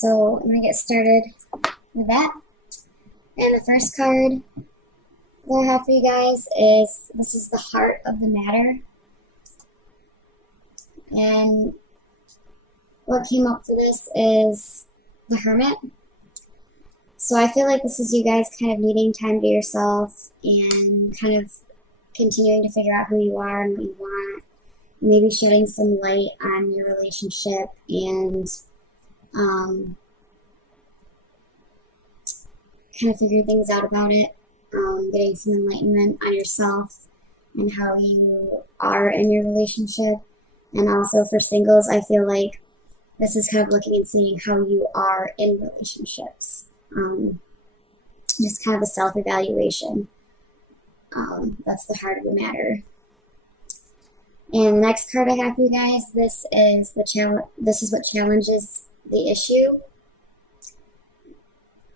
So I'm going to get started with that. And the first card that I have for you guys is, this is the heart of the matter. And what came up for this is the Hermit. So I feel like this is you guys kind of needing time to yourself and kind of continuing to figure out who you are and what you want. Maybe shedding some light on your relationship and kind of figuring things out about it. Getting some enlightenment on yourself and how you are in your relationship. And also for singles, I feel like this is kind of looking and seeing how you are in relationships. Just kind of a self-evaluation. That's the heart of the matter. And the next card I have for you guys, this is what challenges the issue.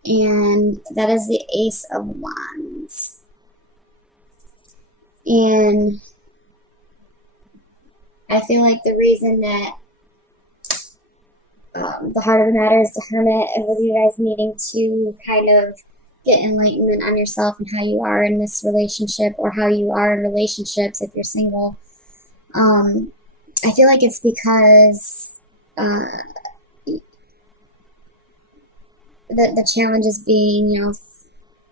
And that is the Ace of Wands. And I feel like the reason that the heart of the matter is the Hermit, and with you guys needing to kind of get enlightenment on yourself and how you are in this relationship, or how you are in relationships if you're single. I feel like it's because the challenge is being,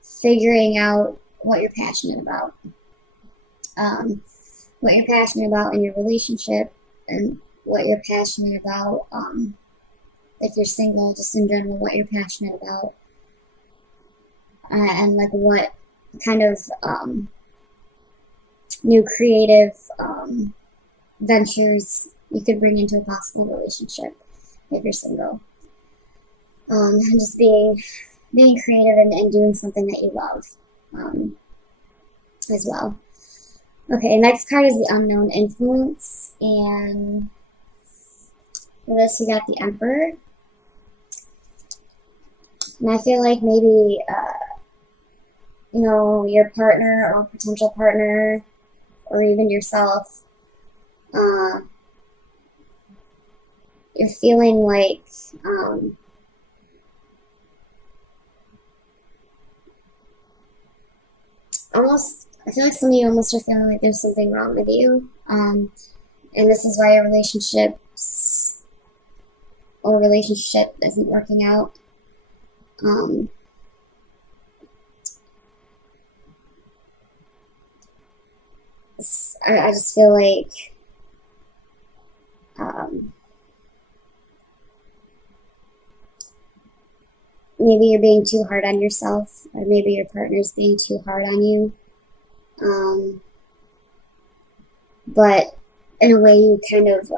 figuring out what you're passionate about. What you're passionate about in your relationship, and what you're passionate about if you're single, just in general, what you're passionate about. And like what kind of new creative ventures you could bring into a possible relationship if you're single. And just being creative and doing something that you love as well. Okay, next card is the Unknown Influence, and for this you got the Emperor. And I feel like maybe your partner or potential partner, or even yourself, you're feeling like I feel like some of you almost are feeling like there's something wrong with you, and this is why your relationship isn't working out. I just feel like maybe you're being too hard on yourself, or maybe your partner's being too hard on you. But in a way you kind of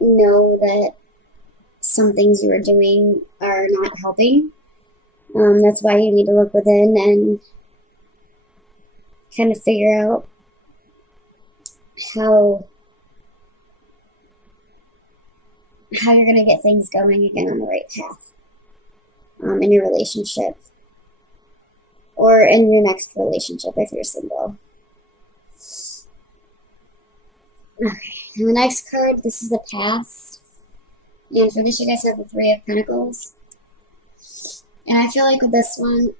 know that some things you are doing are not helping. That's why you need to look within and kind of figure out how you're going to get things going again on the right path in your relationship, or in your next relationship if you're single. Okay, and the next card, this is the Past. And for this, you guys have the Three of Pentacles. And I feel like with this one,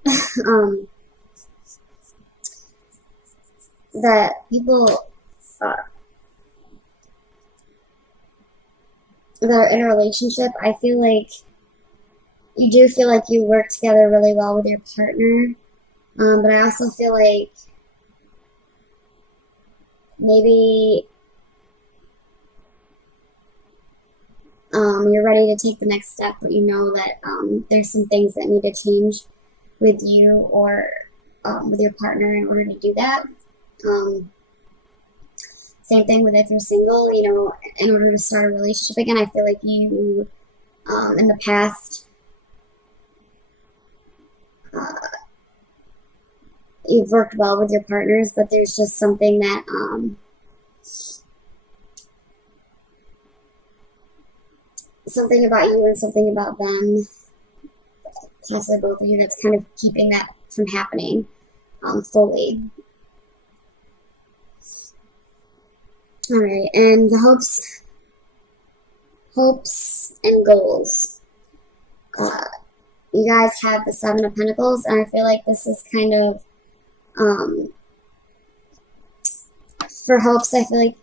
that people that are in a relationship, I feel like you do feel like you work together really well with your partner. But I also feel like maybe you're ready to take the next step, but you know that there's some things that need to change with you or with your partner in order to do that. Same thing with if you're single, in order to start a relationship again, I feel like you, in the past, you've worked well with your partners, but there's just something that something about you and something about them, possibly both of you, that's kind of keeping that from happening fully. Alright, and the hopes hopes and goals. You guys have the Seven of Pentacles, and I feel like this is kind of, for hopes, I feel like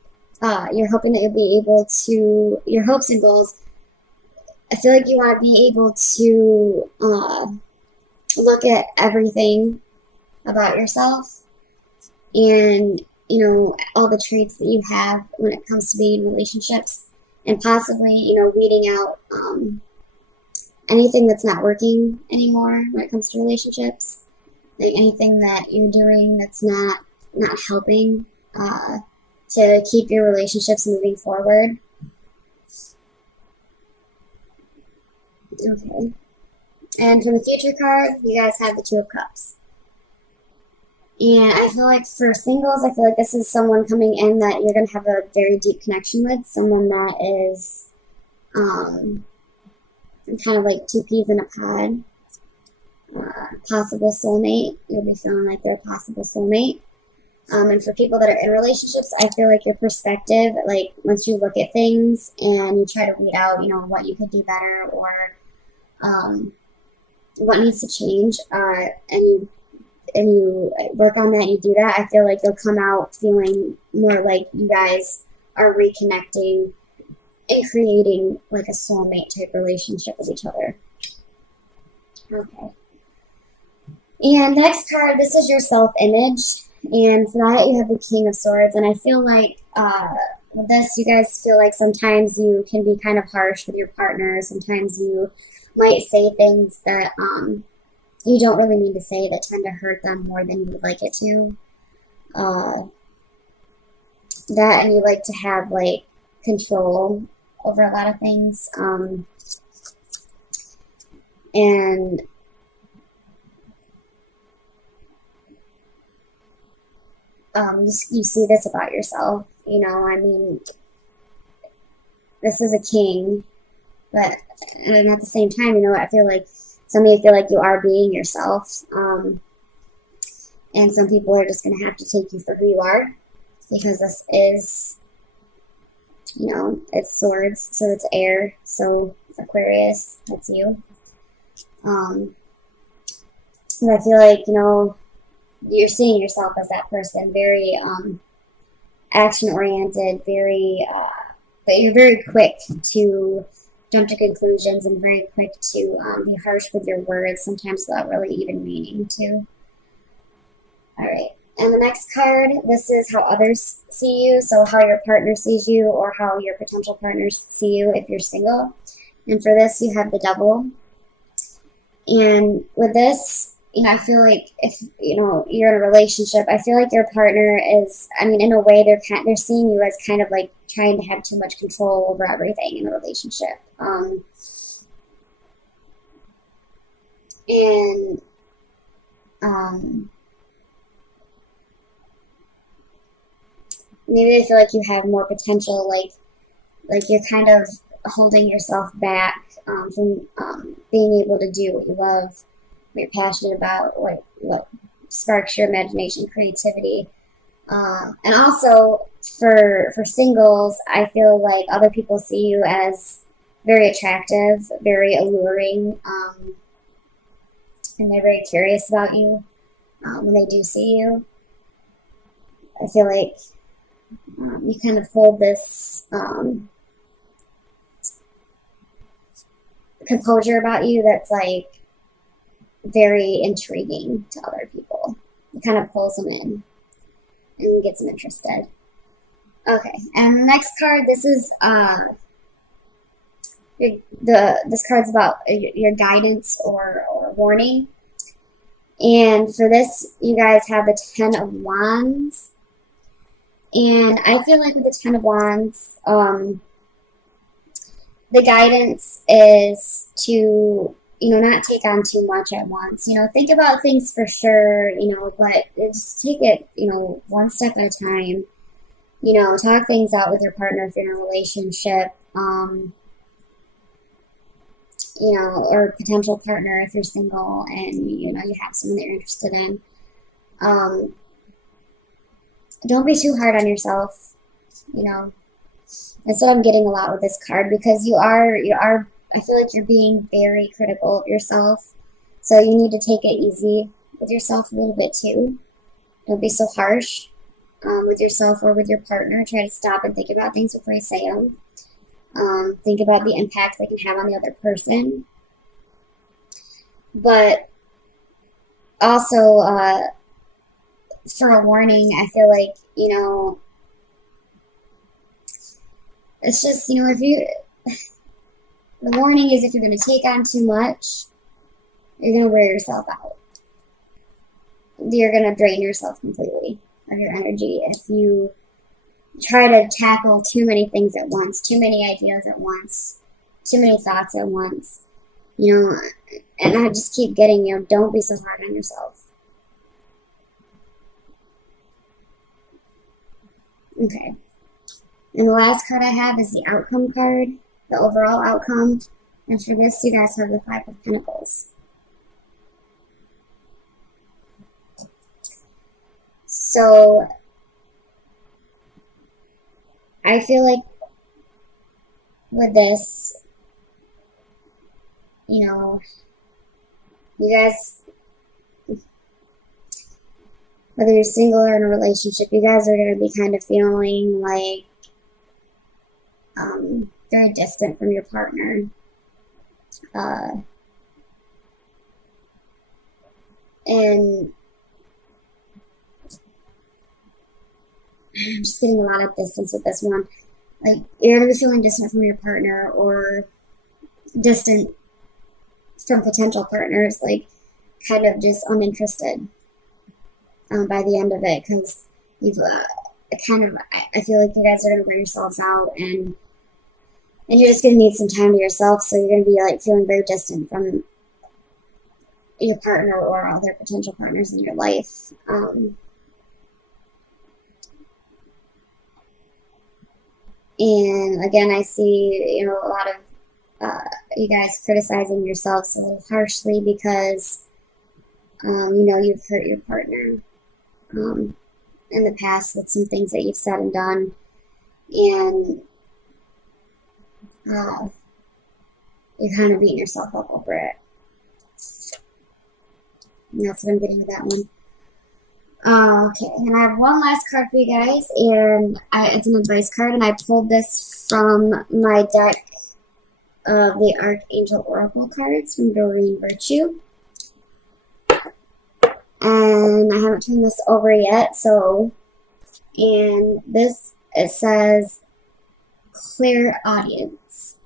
you're hoping that you'll be able to, your hopes and goals, I feel like you want to be able to look at everything about yourself and, you know, all the traits that you have when it comes to being in relationships, and possibly, you know, weeding out anything that's not working anymore when it comes to relationships, like anything that you're doing that's not helping to keep your relationships moving forward. Okay. And from the future card, you guys have the Two of Cups. And I feel like for singles, I feel like this is someone coming in that you're going to have a very deep connection with. Someone that is kind of like two peas in a pod. Possible soulmate. You'll be feeling like they're a possible soulmate. And for people that are in relationships, I feel like your perspective, like once you look at things and you try to weed out, you know, what you could do better or what needs to change, and you work on that, and you do that, I feel like you'll come out feeling more like you guys are reconnecting and creating like a soulmate type relationship with each other. Okay. And next card, this is your self-image. And for that, you have the King of Swords. And I feel like with this, you guys feel like sometimes you can be kind of harsh with your partner. Sometimes you might say things that you don't really mean to say that tend to hurt them more than you would like it to. That, and you like to have like control over a lot of things. And you see this about yourself, you know, I mean, this is a king, but and at the same time, you know, I feel like some of you feel like you are being yourself, and some people are just going to have to take you for who you are, because this is, you know, it's swords, so it's air, so Aquarius, that's you. And I feel like, you know, you're seeing yourself as that person, very action-oriented, very, but you're very quick to jump to conclusions and very quick to be harsh with your words, sometimes without really even meaning to. All right. And the next card, this is how others see you, so how your partner sees you or how your potential partners see you if you're single. And for this, you have the Devil. And with this, you know, I feel like if, you know, you're in a relationship, I feel like your partner is, I mean, in a way, they're seeing you as kind of like trying to have too much control over everything in a relationship. Maybe they feel like you have more potential, like you're kind of holding yourself back from being able to do what you love, what you're passionate about, what sparks your imagination, creativity. And also, for singles, I feel like other people see you as very attractive, very alluring, and they're very curious about you when they do see you. I feel like you kind of hold this composure about you that's like very intriguing to other people. It kind of pulls them in and gets them interested. Okay, and the next card, this is this card's about your guidance or warning. And for this, you guys have the Ten of Wands. And I feel like with the Ten of Wands, the guidance is to, you know, not take on too much at once. You know, think about things for sure, you know, but just take it, you know, one step at a time. You know, talk things out with your partner if you're in a relationship, you know, or potential partner if you're single and, you know, you have someone that you're interested in. Don't be too hard on yourself, you know. That's what I'm getting a lot with this card, because you are, I feel like you're being very critical of yourself. So you need to take it easy with yourself a little bit too. Don't be so harsh with yourself or with your partner. Try to stop and think about things before you say them. Think about the impact they can have on the other person. But also, for a warning, I feel like, it's just, if you, the warning is if you're going to take on too much, you're going to wear yourself out. You're going to drain yourself completely of your energy if you try to tackle too many things at once, too many ideas at once, too many thoughts at once. And I just keep getting, don't be so hard on yourself. Okay. And the last card I have is the outcome card, the overall outcome. And for this, you guys have the Five of Pentacles. So, I feel like with this, you guys, whether you're single or in a relationship, you guys are going to be kind of feeling like very distant from your partner. And I'm just getting a lot of distance with this one. Like, you're going to be feeling distant from your partner, or distant from potential partners, like kind of just uninterested by the end of it, because you've I feel like you guys are going to wear yourselves out, and you're just going to need some time to yourself, so you're going to be like feeling very distant from your partner or other potential partners in your life. And again, I see, a lot of you guys criticizing yourselves a little harshly because, you've hurt your partner in the past with some things that you've said and done. And you're kind of beating yourself up over it. And that's what I'm getting with that one. Okay, and I have one last card for you guys, and it's an advice card, and I pulled this from my deck of the Archangel Oracle cards from Doreen Virtue. And I haven't turned this over yet, and this, it says, clear audience.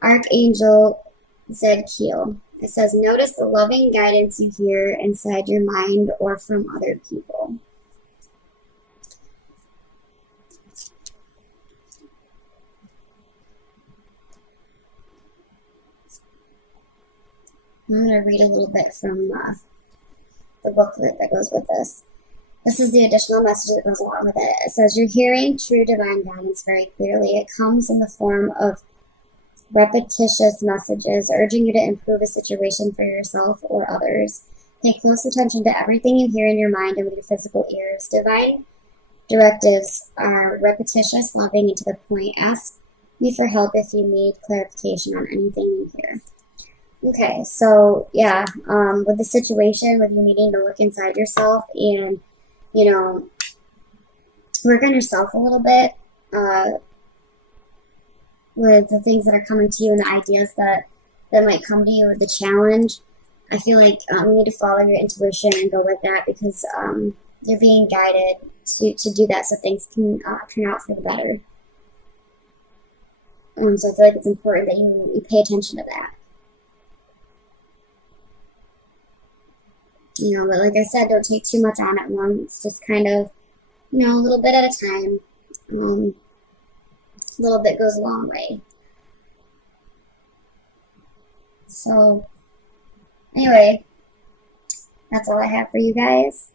Archangel Zedkiel. It says, notice the loving guidance you hear inside your mind or from other people. I'm going to read a little bit from the booklet that goes with this. This is the additional message that goes along with it. It says, you're hearing true divine guidance very clearly. It comes in the form of repetitious messages urging you to improve a situation for yourself or others. Pay close attention to everything you hear in your mind and with your physical ears. Divine directives are repetitious, loving, and to the point. Ask me for help if you need clarification on anything you hear. Okay, so yeah, with the situation, with you needing to look inside yourself and, work on yourself a little bit, with the things that are coming to you and the ideas that might come to you with the challenge, I feel like you need to follow your intuition and go with that, because you're being guided to do that so things can turn out for the better. So I feel like it's important that you pay attention to that. But like I said, don't take too much on at once. Just kind of, a little bit at a time. A little bit goes a long way. So, anyway, that's all I have for you guys.